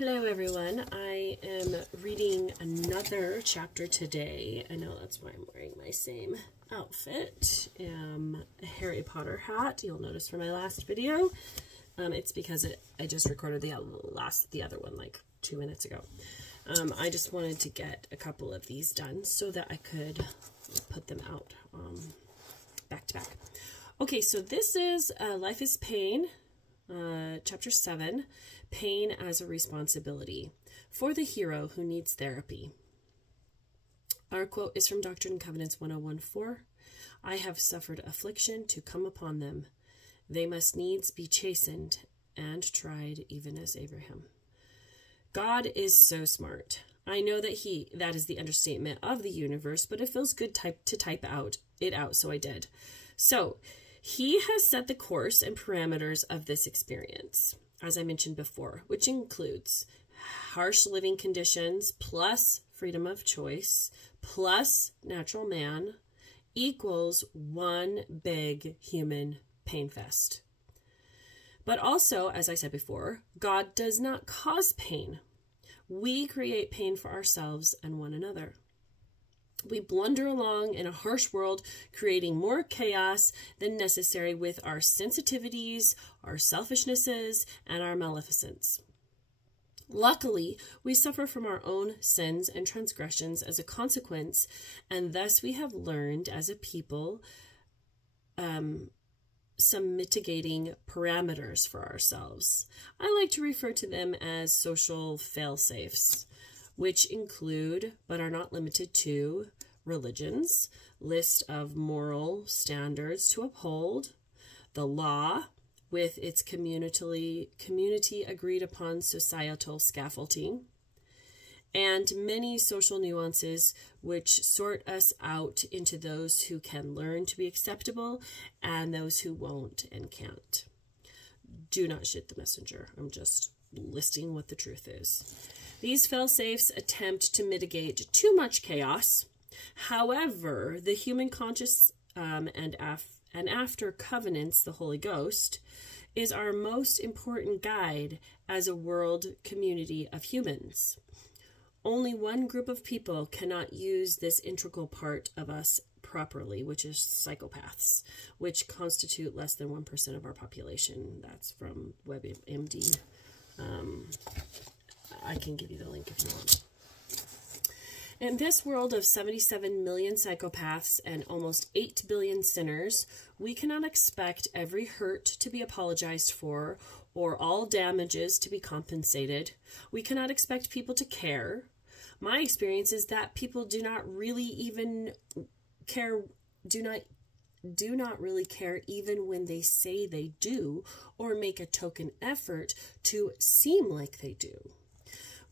Hello everyone, I am reading another chapter today. I know that's why I'm wearing my same outfit, a Harry Potter hat. You'll notice from my last video. It's because I just recorded the other one like 2 minutes ago. I just wanted to get a couple of these done so that I could put them out back to back. Okay, so this is Life is Pain, Chapter 7, Pain as a Responsibility, for the hero who needs therapy. Our quote is from Doctrine and Covenants 101:4. I have suffered affliction to come upon them. They must needs be chastened and tried, even as Abraham. God is so smart. I know that is the understatement of the universe, but it feels good to type it out, so I did. So, he has set the course and parameters of this experience, as I mentioned before, which includes harsh living conditions plus freedom of choice plus natural man equals one big human pain fest. But also, as I said before, God does not cause pain. We create pain for ourselves and one another. We blunder along in a harsh world, creating more chaos than necessary with our sensitivities, our selfishnesses, and our maleficence. Luckily, we suffer from our own sins and transgressions as a consequence, and thus we have learned as a people some mitigating parameters for ourselves. I like to refer to them as social fail-safes, which include, but are not limited to, religions, list of moral standards to uphold, the law with its community agreed upon societal scaffolding, and many social nuances which sort us out into those who can learn to be acceptable and those who won't and can't. Do not shit the messenger. I'm just listing what the truth is. These fail-safes attempt to mitigate too much chaos. However, the human conscious and after covenants, the Holy Ghost, is our most important guide as a world community of humans. Only one group of people cannot use this integral part of us properly, which is psychopaths, which constitute less than 1% of our population. That's from WebMD. I can give you the link if you want. In this world of 77 million psychopaths and almost 8 billion sinners, we cannot expect every hurt to be apologized for or all damages to be compensated. We cannot expect people to care. My experience is that people do not really even care, do not really care even when they say they do or make a token effort to seem like they do.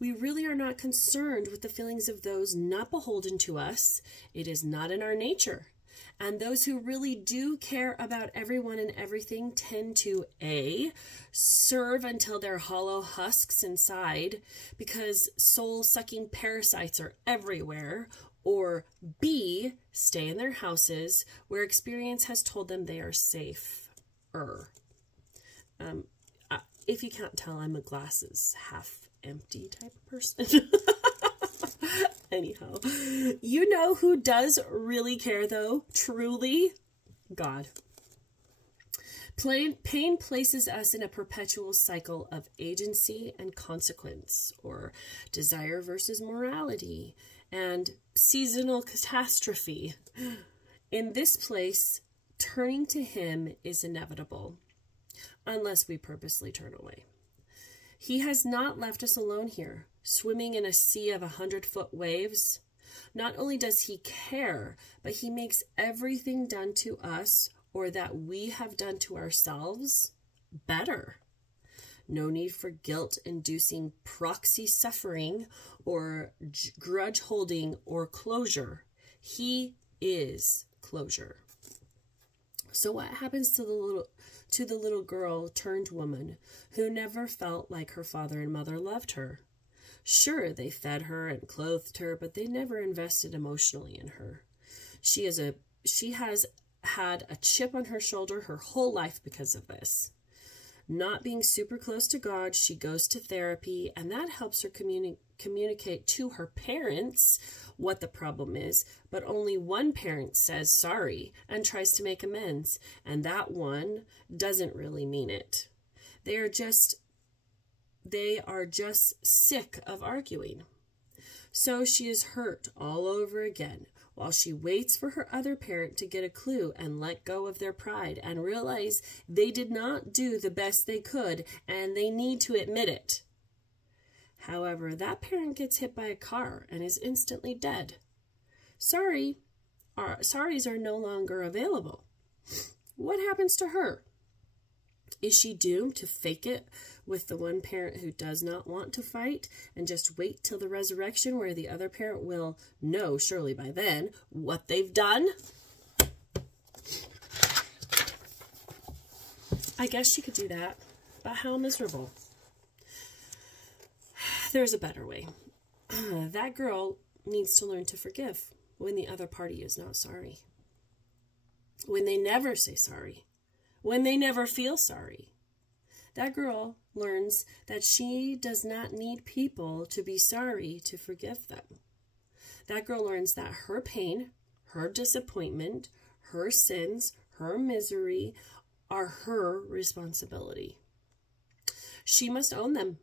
We really are not concerned with the feelings of those not beholden to us. It is not in our nature. And those who really do care about everyone and everything tend to A, serve until they're hollow husks inside because soul-sucking parasites are everywhere, or B, stay in their houses where experience has told them they are safer. If you can't tell, I'm a glasses half empty type of person. Anyhow, you know who does really care though? Truly? God. Pain places us in a perpetual cycle of agency and consequence, or desire versus morality, and seasonal catastrophe. In this place, turning to him is inevitable, unless we purposely turn away. He has not left us alone here, swimming in a sea of 100-foot waves. Not only does he care, but he makes everything done to us or that we have done to ourselves better. No need for guilt-inducing proxy suffering or grudge holding or closure. He is closure. So what happens to the little girl turned woman who never felt like her father and mother loved her? Sure, they fed her and clothed her, but they never invested emotionally in her. She has had a chip on her shoulder her whole life because of this. Not being super close to God, she goes to therapy, and that helps her communicate to her parents what the problem is, but only one parent says sorry and tries to make amends, and that one doesn't really mean it. They are just sick of arguing. So she is hurt all over again, while she waits for her other parent to get a clue and let go of their pride and realize they did not do the best they could and they need to admit it. However, that parent gets hit by a car and is instantly dead. Sorries are no longer available. What happens to her? Is she doomed to fake it with the one parent who does not want to fight and just wait till the resurrection where the other parent will know, surely by then, what they've done? I guess she could do that, but how miserable. There's a better way. That girl needs to learn to forgive when the other party is not sorry. When they never say sorry. When they never feel sorry. That girl learns that she does not need people to be sorry to forgive them. That girl learns that her pain, her disappointment, her sins, her misery are her responsibility. She must own them.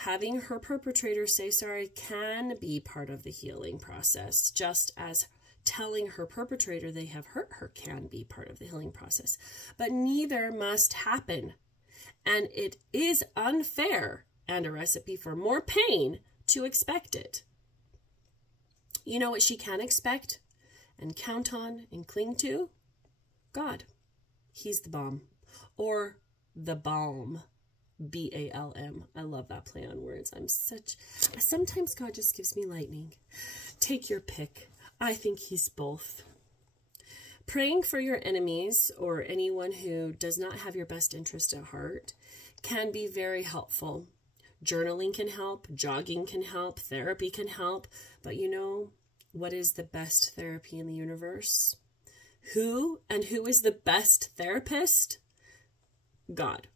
Having her perpetrator say sorry can be part of the healing process, just as telling her perpetrator they have hurt her can be part of the healing process. But neither must happen. And it is unfair and a recipe for more pain to expect it. You know what she can expect and count on and cling to? God. He's the balm. Or the balm. B-A-L-M. I love that play on words. Sometimes God just gives me lightning. Take your pick. I think he's both. Praying for your enemies or anyone who does not have your best interest at heart can be very helpful. Journaling can help, jogging can help, therapy can help. But you know what is the best therapy in the universe? Who is the best therapist? God.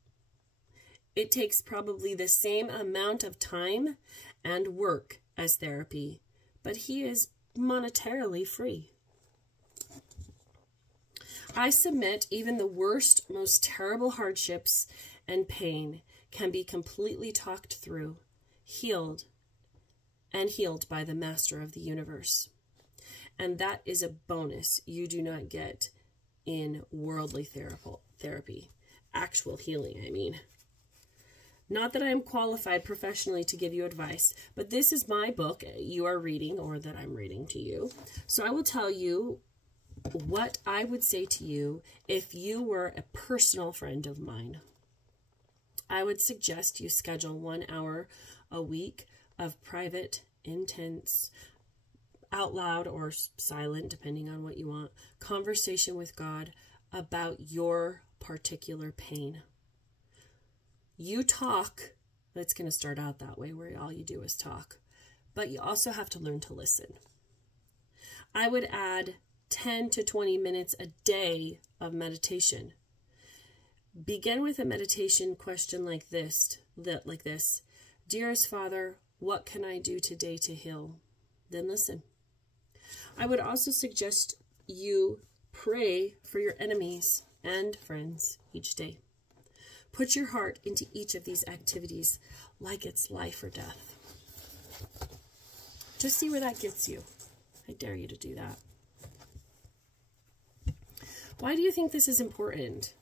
It takes probably the same amount of time and work as therapy, but he is monetarily free. I submit even the worst, most terrible hardships and pain can be completely talked through, healed by the master of the universe. And that is a bonus you do not get in worldly therapy. Actual healing, I mean. Not that I am qualified professionally to give you advice, but this is my book you are reading or that I'm reading to you. So I will tell you what I would say to you if you were a personal friend of mine. I would suggest you schedule 1 hour a week of private, intense, out loud or silent, depending on what you want, conversation with God about your particular pain. You talk, it's going to start out that way where all you do is talk, but you also have to learn to listen. I would add 10 to 20 minutes a day of meditation. Begin with a meditation question like this. Dearest Father, what can I do today to heal? Then listen. I would also suggest you pray for your enemies and friends each day. Put your heart into each of these activities like it's life or death. Just see where that gets you. I dare you to do that. Why do you think this is important?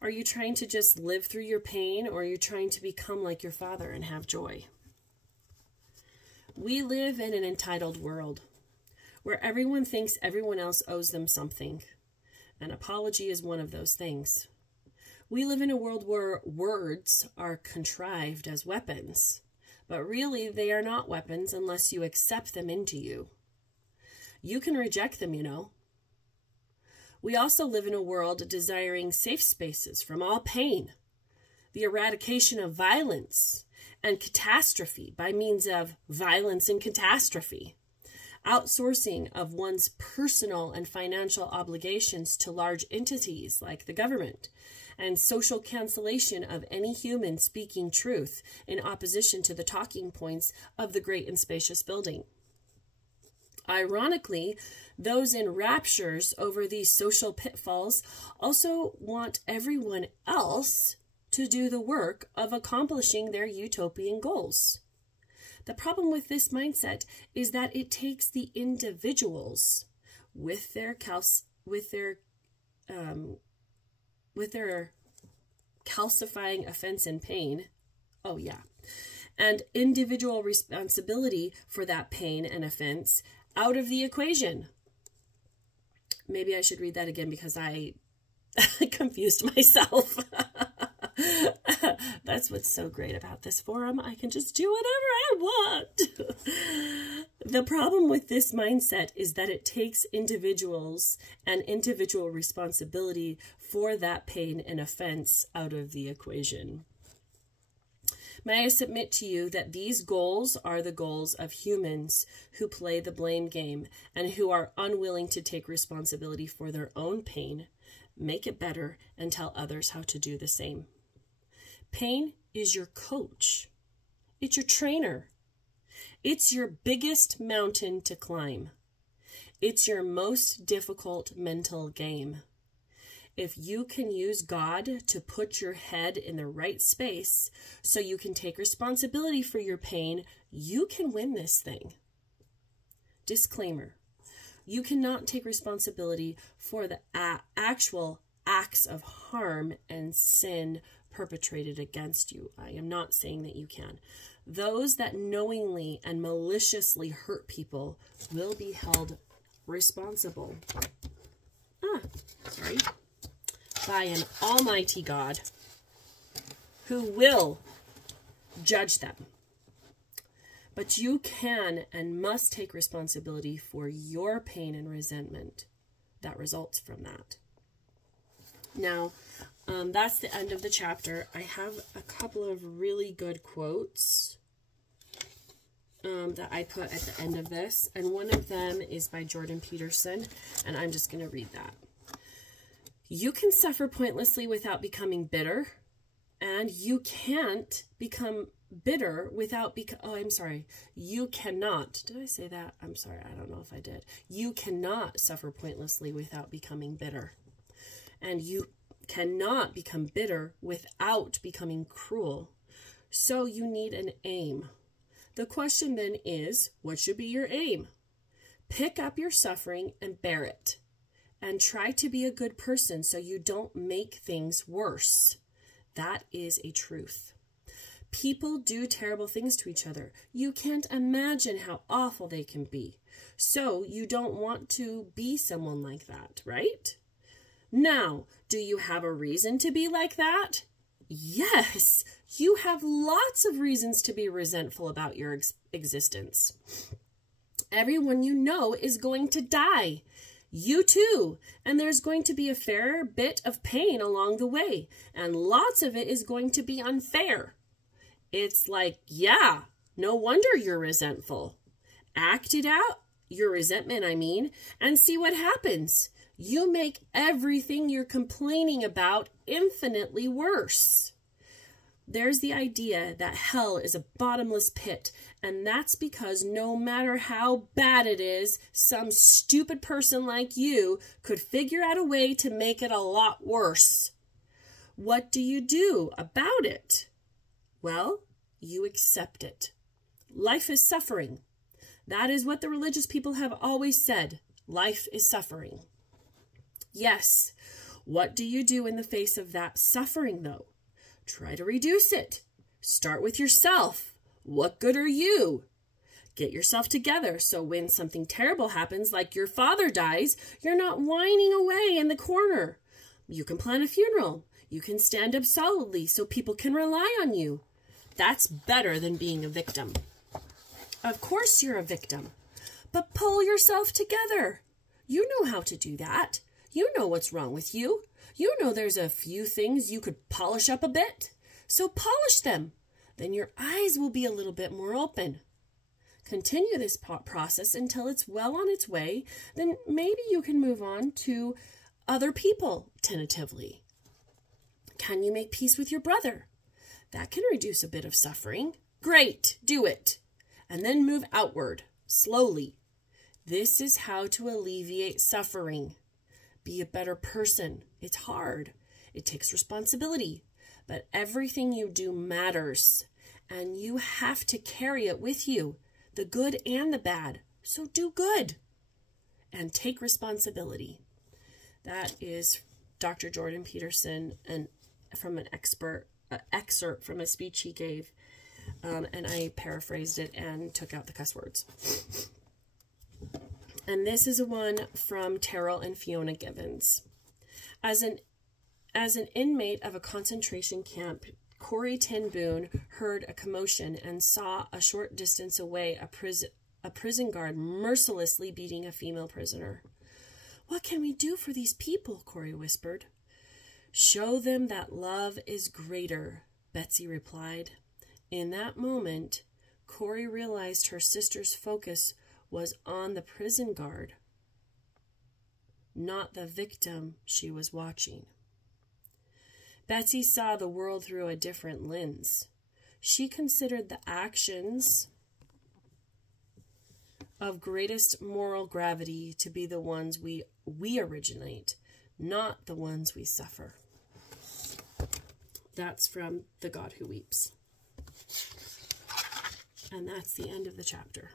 Are you trying to just live through your pain, or are you trying to become like your Father and have joy? We live in an entitled world where everyone thinks everyone else owes them something. An apology is one of those things. We live in a world where words are contrived as weapons, but really they are not weapons unless you accept them into you. You can reject them, you know. We also live in a world desiring safe spaces from all pain, the eradication of violence and catastrophe by means of violence and catastrophe, outsourcing of one's personal and financial obligations to large entities like the government, and social cancellation of any human speaking truth in opposition to the talking points of the great and spacious building. Ironically, those in raptures over these social pitfalls also want everyone else to do the work of accomplishing their utopian goals. The problem with this mindset is that it takes the individuals with their calcifying offense and pain, and individual responsibility for that pain and offense out of the equation. Maybe I should read that again because I confused myself. That's what's so great about this forum. I can just do whatever I want. The problem with this mindset is that it takes individuals and individual responsibility for that pain and offense out of the equation. May I submit to you that these goals are the goals of humans who play the blame game and who are unwilling to take responsibility for their own pain, make it better, and tell others how to do the same. Pain is your coach. It's your trainer. It's your biggest mountain to climb. It's your most difficult mental game. If you can use God to put your head in the right space so you can take responsibility for your pain, you can win this thing. Disclaimer: you cannot take responsibility for the actual acts of harm and sin perpetrated against you. I am not saying that you can. Those that knowingly and maliciously hurt people will be held responsible. By an almighty God who will judge them. But you can and must take responsibility for your pain and resentment that results from that. Now, that's the end of the chapter. I have a couple of really good quotes that I put at the end of this, and one of them is by Jordan Peterson, and I'm just going to read that. You can suffer pointlessly without becoming bitter, and you can't become bitter without you cannot. Did I say that? I'm sorry, I don't know if I did. You cannot suffer pointlessly without becoming bitter, and you cannot become bitter without becoming cruel. So you need an aim. The question then is, what should be your aim? Pick up your suffering and bear it. And try to be a good person so you don't make things worse. That is a truth. People do terrible things to each other. You can't imagine how awful they can be. So you don't want to be someone like that, right? Now, do you have a reason to be like that? Yes, you have lots of reasons to be resentful about your existence. Everyone you know is going to die. You too. And there's going to be a fair bit of pain along the way. And lots of it is going to be unfair. It's like, yeah, no wonder you're resentful. Act it out, your resentment, and see what happens. You make everything you're complaining about infinitely worse. There's the idea that hell is a bottomless pit, and that's because no matter how bad it is, some stupid person like you could figure out a way to make it a lot worse. What do you do about it? Well, you accept it. Life is suffering. That is what the religious people have always said. Life is suffering. Yes. What do you do in the face of that suffering, though? Try to reduce it. Start with yourself. What good are you? Get yourself together so when something terrible happens, like your father dies, you're not whining away in the corner. You can plan a funeral. You can stand up solidly so people can rely on you. That's better than being a victim. Of course you're a victim, but pull yourself together. You know how to do that. You know what's wrong with you. You know there's a few things you could polish up a bit. So polish them. Then your eyes will be a little bit more open. Continue this process until it's well on its way. Then maybe you can move on to other people tentatively. Can you make peace with your brother? That can reduce a bit of suffering. Great, do it. And then move outward, slowly. This is how to alleviate suffering. Be a better person. It's hard. It takes responsibility. But everything you do matters. And you have to carry it with you, the good and the bad. So do good. And take responsibility. That is Dr. Jordan Peterson, and from an excerpt from a speech he gave, and I paraphrased it and took out the cuss words. And this is one from Terrell and Fiona Givens. As an inmate of a concentration camp, Corrie ten Boom heard a commotion and saw a short distance away a prison guard mercilessly beating a female prisoner. "What can we do for these people?" Corrie whispered. "Show them that love is greater," Betsy replied. In that moment, Corrie realized her sister's focus was on the prison guard, not the victim she was watching. Betsy saw the world through a different lens. She considered the actions of greatest moral gravity to be the ones we originate, not the ones we suffer. That's from The God Who Weeps. And that's the end of the chapter.